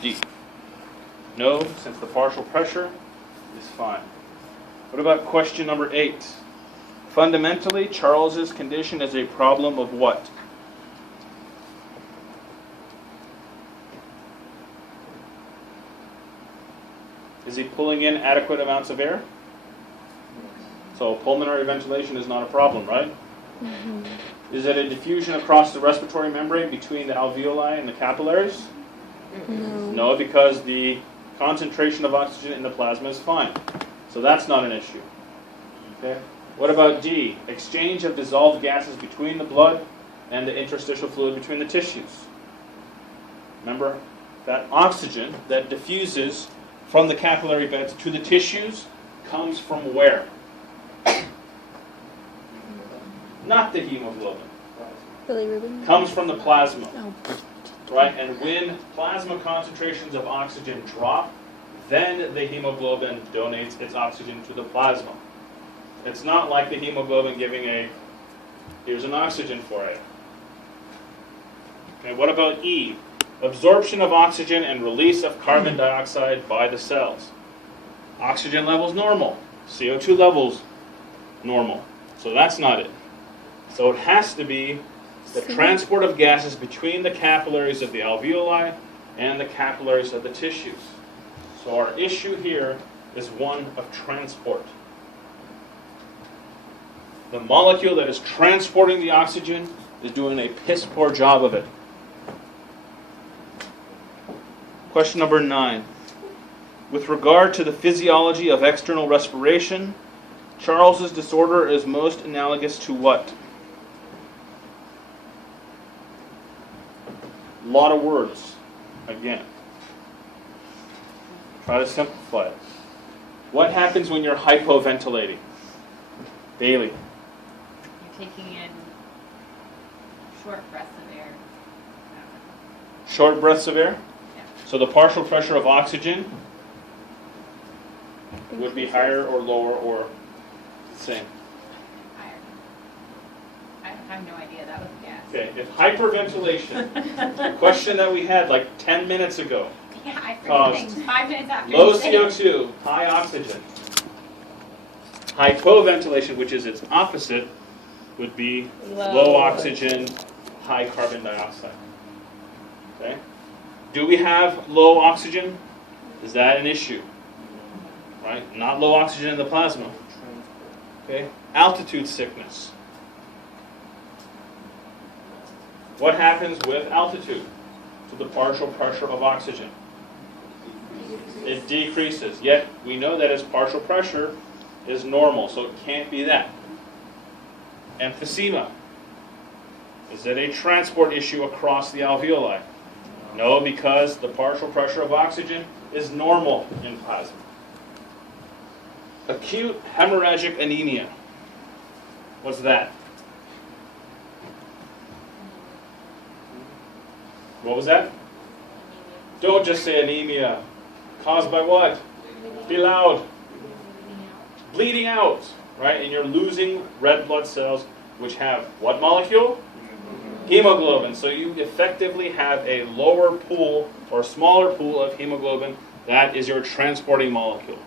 D. No, since the partial pressure is fine. What about question number 8? Fundamentally, Charles's condition is a problem of what? Is he pulling in adequate amounts of air? So pulmonary ventilation is not a problem, right? Mm-hmm. Is it a diffusion across the respiratory membrane between the alveoli and the capillaries? No. No, because the concentration of oxygen in the plasma is fine. So that's not an issue. Okay. What about D? Exchange of dissolved gases between the blood and the interstitial fluid between the tissues. Remember, that oxygen that diffuses from the capillary beds to the tissues comes from where? Not the hemoglobin. Bilirubin? Comes from the plasma. Oh. Right? And when plasma concentrations of oxygen drop, then the hemoglobin donates its oxygen to the plasma. It's not like the hemoglobin giving here's an oxygen for you. Okay, what about E? Absorption of oxygen and release of carbon dioxide by the cells. Oxygen levels normal. CO2 levels normal. So that's not it. So it has to be the transport of gases between the capillaries of the alveoli and the capillaries of the tissues. So our issue here is one of transport. The molecule that is transporting the oxygen is doing a piss poor job of it. Question number 9. With regard to the physiology of external respiration, Charles's disorder is most analogous to what? A lot of words. Again. Try to simplify it. What happens when you're hypoventilating? Daily. You're taking in short breaths of air. Short breaths of air? Yeah. So the partial pressure of oxygen would be higher or lower or the same. Higher. I have no idea. That was a guess. Okay, if hyperventilation, the question that we had like 10 minutes ago, Yeah, I Caused forget things 5 minutes after low you say it. CO2, high oxygen. Hypoventilation, which is its opposite, would be low oxygen, high carbon dioxide. Okay? Do we have low oxygen? Is that an issue? Right? Not low oxygen in the plasma. Okay? Altitude sickness. What happens with altitude to the partial pressure of oxygen? It decreases. Yet we know that its partial pressure is normal, so it can't be that. Emphysema. Is it a transport issue across the alveoli? No, because the partial pressure of oxygen is normal in plasma. Acute hemorrhagic anemia. What's that? What was that? Don't just say anemia. Caused by what? Be loud. Bleeding out, right? And you're losing red blood cells, which have what molecule? Hemoglobin. So you effectively have a lower pool or smaller pool of hemoglobin. That is your transporting molecule.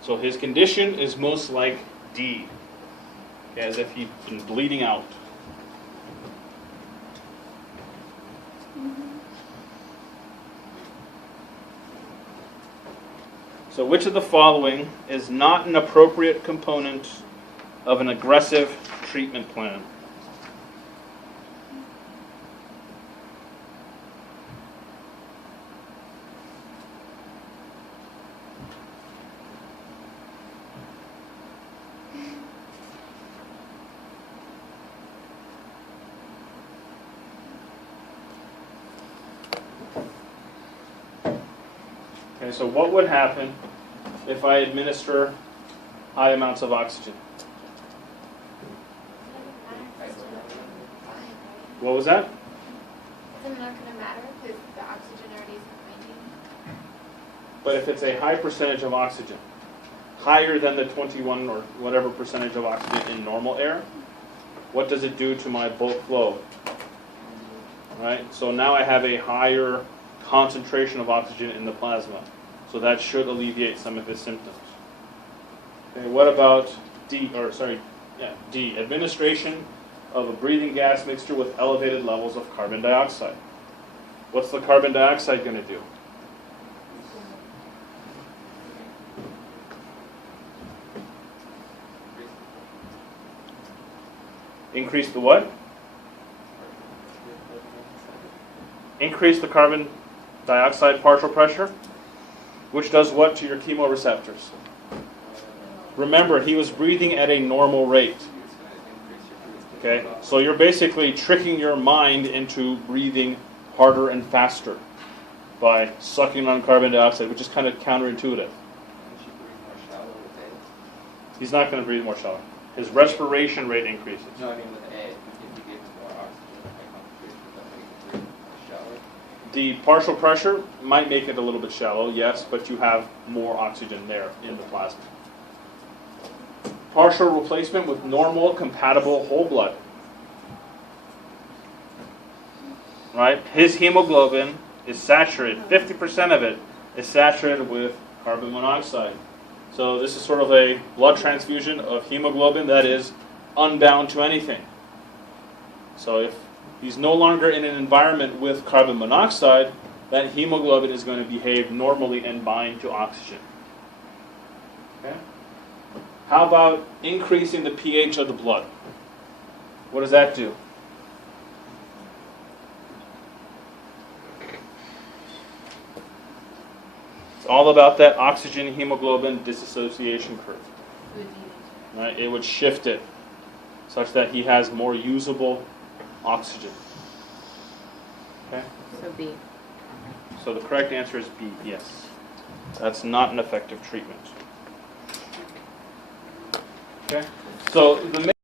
So his condition is most like D, okay, as if he'd been bleeding out. So which of the following is not an appropriate component of an aggressive treatment plan? Okay, so what would happen if I administer high amounts of oxygen? What was that? It's not going to matter because the oxygen already is binding. But if it's a high percentage of oxygen, higher than the 21 or whatever percentage of oxygen in normal air, what does it do to my bulk flow? Right? So now I have a higher concentration of oxygen in the plasma. So that should alleviate some of his symptoms. Okay, what about D? Administration of a breathing gas mixture with elevated levels of carbon dioxide. What's the carbon dioxide going to do? Increase the what? Increase the carbon dioxide partial pressure, which does what to your chemoreceptors? Remember, he was breathing at a normal rate. Okay, so you're basically tricking your mind into breathing harder and faster by sucking on carbon dioxide, which is kind of counterintuitive. He's not going to breathe more shallow. His respiration rate increases. No, I mean with A, if you give more oxygen at high concentration, does that make it breathe more shallow? The partial pressure might make it a little bit shallow, yes, but you have more oxygen there in the plasma. Partial replacement with normal, compatible whole blood. Right? His hemoglobin is saturated, 50% of it is saturated with carbon monoxide. So this is sort of a blood transfusion of hemoglobin that is unbound to anything. So if he's no longer in an environment with carbon monoxide, that hemoglobin is going to behave normally and bind to oxygen. Okay? How about increasing the pH of the blood? What does that do? It's all about that oxygen hemoglobin dissociation curve. Right? It would shift it such that he has more usable oxygen. Okay? So B. So the correct answer is B, yes. That's not an effective treatment. Okay? So the